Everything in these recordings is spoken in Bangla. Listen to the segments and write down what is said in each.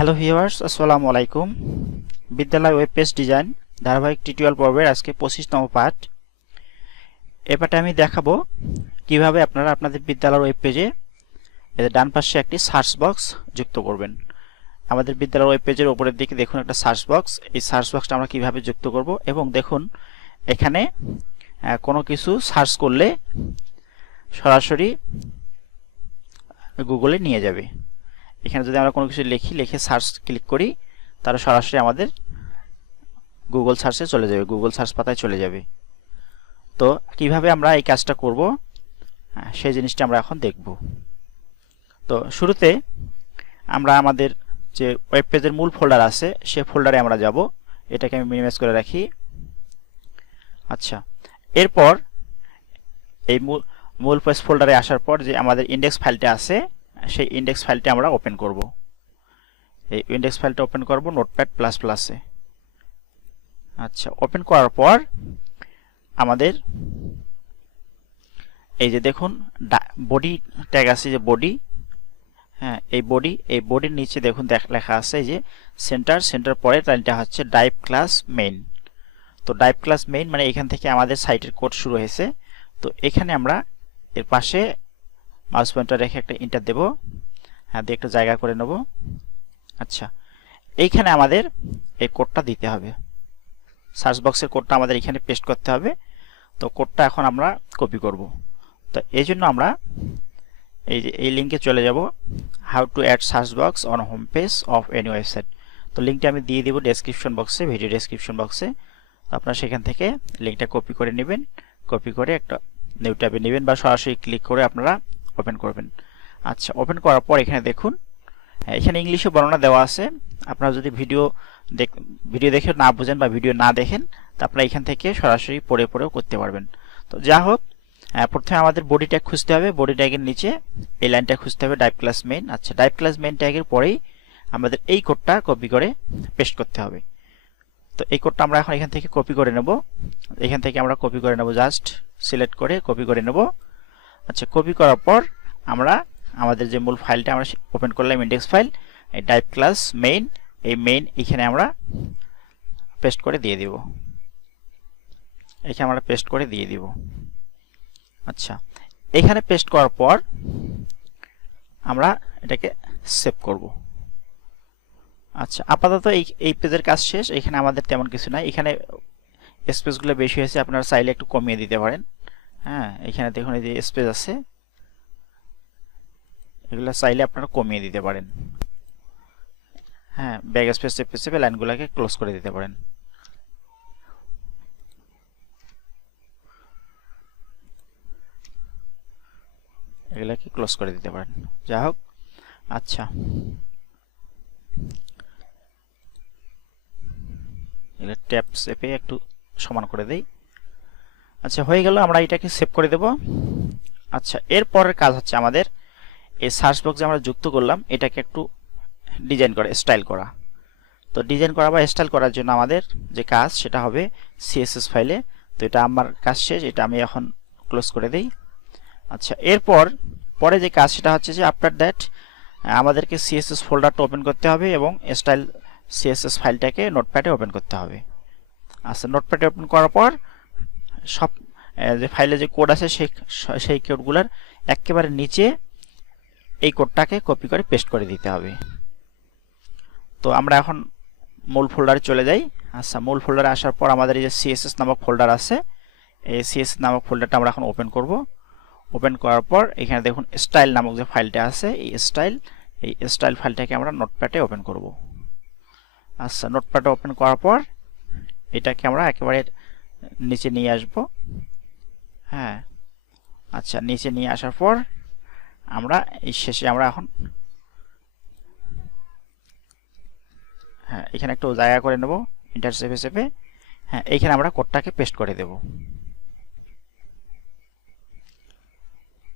হ্যালো ভিউয়ার্স, আসসালামু আলাইকুম। বিদ্যালয় ওয়েব পেজ ডিজাইন ধারাবাহিক টিউটোরিয়াল পর্বের আজকে 25তম পাঠ। এবারে আমি দেখাবো কিভাবে আপনারা আপনাদের বিদ্যালয়ের ওয়েব পেজে ডান পাশে একটি সার্চ বক্স যুক্ত করবেন। আমাদের বিদ্যালয়ের ওয়েব পেজের উপরের দিকে দেখুন একটা সার্চ বক্স। এই সার্চ বক্সটা আমরা কিভাবে যুক্ত করব, এবং দেখুন এখানে কোনো কিছু সার্চ করলে সরাসরি গুগলে নিয়ে যাবে। এখানে যদি আমরা কোনো কিছু লিখে সার্চ ক্লিক করি, তাহলে সরাসরি আমাদের গুগল সার্চে চলে যাবে, গুগল সার্চ পাতায় চলে যাবে। তো কিভাবে আমরা এই কাজটা করব সেই জিনিসটা আমরা এখন দেখব। তো শুরুতে আমরা আমাদের যে ওয়েব পেজের মূল ফোল্ডার আছে সেই ফোল্ডারে আমরা যাব। এটাকে আমি মিনিমাইজ করে রাখি। আচ্ছা, এরপর এই মূল পেজ ফোল্ডারে আসার পর যে আমাদের ইন্ডেক্স ফাইলটা আছে সেই ইন্ডেক্স ফাইলটা আমরা ওপেন করব। এই ইন্ডেক্স ফাইলটা ওপেন করব নোটপ্যাড প্লাস প্লাসে। আচ্ছা, ওপেন করার পর আমাদের এই যে দেখুন বডি ট্যাগ আছে, যে বডি, হ্যাঁ এই বডির নিচে দেখুন লেখা আছে যে সেন্টার পরের লাইনটা হচ্ছে ডাইভ ক্লাস মেইন। তো ডাইভ ক্লাস মেইন মানে এখান থেকে আমাদের সাইটের কোড শুরু হয়েছে। তো এখানে আমরা এর পাশে মাউস পয়েন্টার রেখে একটা এন্টার দেব, হ্যাঁ দিয়ে একটা জায়গা করে নেব। আচ্ছা, এইখানে আমাদের এই কোডটা দিতে হবে, সার্চ বক্সের কোডটা আমাদের এখানে পেস্ট করতে হবে। তো কোডটা এখন আমরা কপি করব। তো এই জন্য আমরা এই লিঙ্কে চলে যাব, how to add search box on home page of any website. তো লিঙ্কটা আমি দিয়ে দেব ডেসক্রিপশন বক্সে, ভিডিও ডেসক্রিপশন বক্সে। তো আপনারা সেখান থেকে লিঙ্কটা কপি করে নেবেন, কপি করে একটা নিউ ট্যাবে নেবেন বা সরাসরি ক্লিক করে আপনারা ওপেন করবেন। আচ্ছা, ওপেন করার পর এখানে দেখুন এখানে ইংলিশে বর্ণনা দেওয়া আছে। আপনারা যদি ভিডিও দেখে না বুঝেন বা ভিডিও না দেখেন, তা আপনারা এখান থেকে সরাসরি পড়েও করতে পারবেন। তো যা হোক, প্রথমে আমাদের বডি ট্যাগ খুঁজতে হবে। বডি ট্যাগের নিচে এই লাইনটা খুঁজতে হবে, ডাইভ ক্লাস মেইন। আচ্ছা, ডাইভ ক্লাস মেইন ট্যাগের পরেই আমাদের এই কোডটা কপি করে পেস্ট করতে হবে। তো এই কোডটা আমরা এখন এখান থেকে কপি করে নেব। এখান থেকে আমরা কপি করে নেব, জাস্ট সিলেক্ট করে কপি করে নেব। আচ্ছা, কপি করার পর আমরা আমাদের যে মূল ফাইলটা আমরা ওপেন করলাম, ইন্ডেক্স ফাইল, এই ডাইভ ক্লাস মেইন, এই মেইন এখানে আমরা পেস্ট করে দিয়ে দিব। এখানে আমরা পেস্ট করে দিয়ে দিব। আচ্ছা, এখানে পেস্ট করার পর আমরা এটাকে সেভ করব। আচ্ছা, আপাতত এই পেজের কাজ শেষ। এখানে আমাদের তেমন কিছু নাই, এখানে স্পেসগুলো বেশি হয়েছে, আপনারা চাইলে একটু কমিয়ে দিতে পারেন। হ্যাঁ, এখানে দেখুন এই যে স্পেস আছে, এগুলো চাইলে আপনারা কমিয়ে দিতে পারেন। হ্যাঁ, ব্যাক স্পেস চেপে লাইনগুলোকে ক্লোজ করে দিতে পারেন। এগুলাকে ক্লোজ করে দিতে পারেন। যা হোক, আচ্ছা এগুলো ট্যাপ চেপে একটু সমান করে দেই। আচ্ছা, হয়ে গেল, আমরা এটাকে সেভ করে দেব। আচ্ছা, এরপরের কাজ হচ্ছে আমাদের এই সার্চ বক্সে আমরা যুক্ত করলাম এটাকে একটু ডিজাইন করা, স্টাইল করা। তো ডিজাইন করা বা স্টাইল করার জন্য আমাদের যে কাজ সেটা হবে সিএসএস ফাইলে। তো এটা আমার কাজ শেষ, এটা আমি এখন ক্লোজ করে দেই। আচ্ছা, পরে যে কাজ সেটা হচ্ছে যে আফটার দ্যাট আমাদেরকে সিএসএস ফোল্ডারটা ওপেন করতে হবে এবং স্টাইল সিএসএস ফাইলটাকে নোটপ্যাডে ওপেন করতে হবে। আচ্ছা, নোটপ্যাডে ওপেন করার পর সব যে ফাইলে যে কোড আছে সেই কোডগুলোর একেবারে নিচে এই কোডটাকে কপি করে পেস্ট করে দিতে হবে। তো আমরা এখন মূল ফোল্ডারে চলে যাই। আচ্ছা, মূল ফোল্ডারে আসার পর আমাদের এই যে সিএসএস নামক ফোল্ডার আছে, এই সিএসএস নামক ফোল্ডারটা আমরা এখন ওপেন করব। ওপেন করার পর এখানে দেখুন স্টাইল নামক যে ফাইলটা আছে, এই স্টাইল ফাইলটাকে আমরা নোটপ্যাডে ওপেন করব। আচ্ছা, নোটপ্যাডে ওপেন করার পর এটাকে আমরা একেবারে নিচে নিয়ে আসব। হ্যাঁ, আচ্ছা, নিচে নিয়ে আসার পর আমরা এই শেষে আমরা এখন হ্যাঁ এখানে একটু জায়গা করে নেব, এন্টার চেপে হ্যাঁ এইখানে আমরা কোডটাকে পেস্ট করে দেব।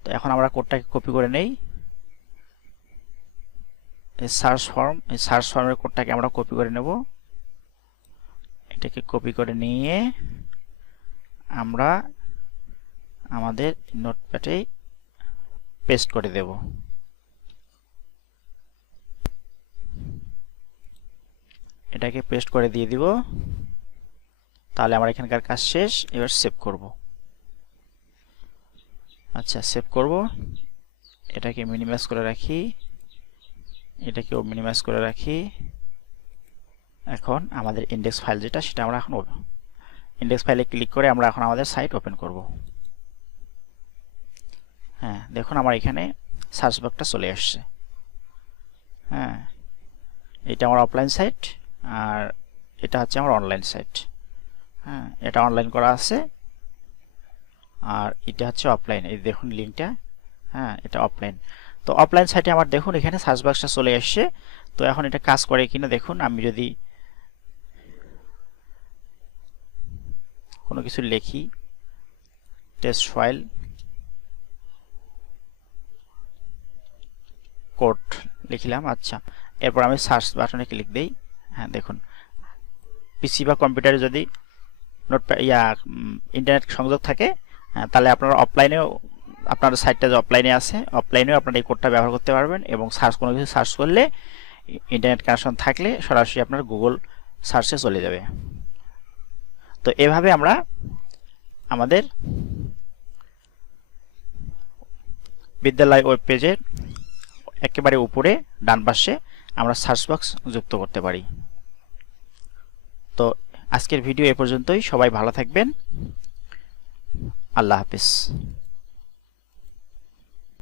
তো এখন আমরা কোডটাকে কপি করে নেই। এই সার্চ ফর্মের কোডটাকে আমরা কপি করে নেব। এটাকে কপি করে নিয়ে আমরা আমাদের নোটপ্যাডে পেস্ট করে দেব। এটাকে পেস্ট করে দিয়ে দিব। তাহলে আমার এখানকার কাজ শেষ। এবার সেভ করব। আচ্ছা, সেভ করব। এটাকে মিনিমাইজ করে রাখি, এটাকেও মিনিমাইজ করে রাখি। এখন আমাদের ইন্ডেক্স ফাইল যেটা, সেটা আমরা এখন ইন্ডেক্স ফাইলে ক্লিক করে আমরা এখন আমাদের সাইট ওপেন করব। হ্যাঁ, দেখুন আমার এখানে সার্চ বক্সটা চলে আসছে। হ্যাঁ, এটা আমার অফলাইন সাইট আর এটা হচ্ছে আমার অনলাইন সাইট। হ্যাঁ, এটা অনলাইন করা আছে আর এটা হচ্ছে অফলাইন। এই দেখুন লিঙ্কটা। হ্যাঁ, এটা অফলাইন। তো অফলাইন সাইটে আমার দেখুন এখানে সার্চ বক্সটা চলে আসছে। তো এখন এটা কাজ করে কিনা দেখুন। আমি যদি কোনো কিছু লিখি, টেস্ট ফাইল কোড লিখলাম। আচ্ছা, এরপর আমি সার্চ বাটনে ক্লিক দেই। হ্যাঁ, দেখুন পিসি বা কম্পিউটারে যদি ইন্টারনেট সংযোগ থাকে, তাহলে আপনারা অফলাইনেও, আপনার সাইটটা যে অফলাইনে আছে, অফলাইনেও আপনারা এই কোডটা ব্যবহার করতে পারবেন এবং কোনো কিছু সার্চ করলে, ইন্টারনেট কানেকশন থাকলে সরাসরি আপনার গুগল সার্চে চলে যাবে। তো এভাবে আমরা আমাদের বিদ্যালয় ওয়েব পেজের একেবারে উপরে ডান পাশে আমরা সার্চ বক্স যুক্ত করতে পারি। তো আজকের ভিডিও এ পর্যন্তই। সবাই ভালো থাকবেন। আল্লাহ হাফেজ।